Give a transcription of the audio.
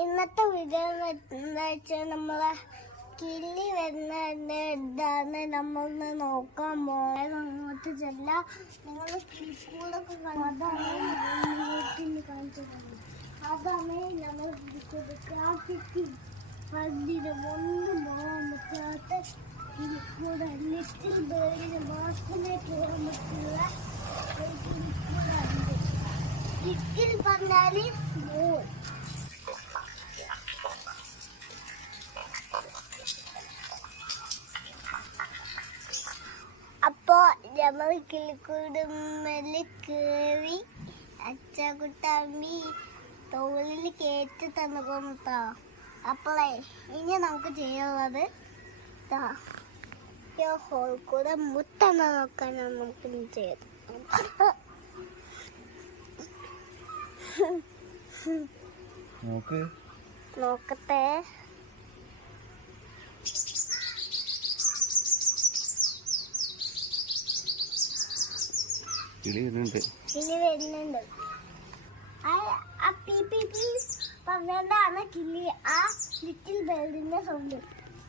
ഇന്നത്തെ വീഡിയോ എന്താ വെച്ചാൽ നമ്മളെ കിളി വരുന്നതാണ് നമ്മൾ നോക്കാൻ പോയത്. അങ്ങോട്ട് ചെല്ലാം. നിങ്ങൾ കിളിക്കൂടൊക്കെ കാണിച്ചിട്ടുണ്ട്. അതാണ് നമ്മൾ ട്രാഫിക്കിൽ ഒന്നും പോകാൻ പറ്റാത്ത കിളിക്കൂട. ലിറ്റിൽ ബേർഡിന് മാത്രമേ പോകാൻ പറ്റുള്ള കിളിക്കൂടുണ്ട്. ലിറ്റിൽ പറഞ്ഞാൽ സ്മോൾ. അപ്പോ നമ്മൾ കിളിക്കൂടുമ്മല് കേറി അച്ചാക്കുട്ടാമ്പി തോളിൽ കയറ്റി തന്നിട്ടോ. അപ്പോളേ ഇനി നമുക്ക് ചെയ്യാനുള്ളത് ഹോൾ കൂടെ മുട്ടെണ്ണ നോക്കാനാണ് നമുക്ക് ചെയ്ത് നോക്കട്ടെ. കിളി വരുന്നുണ്ട്. പറഞ്ഞാണ് കിളി ആ ലിറ്റിൽ ബേർഡിന്റെ സൗണ്ട്.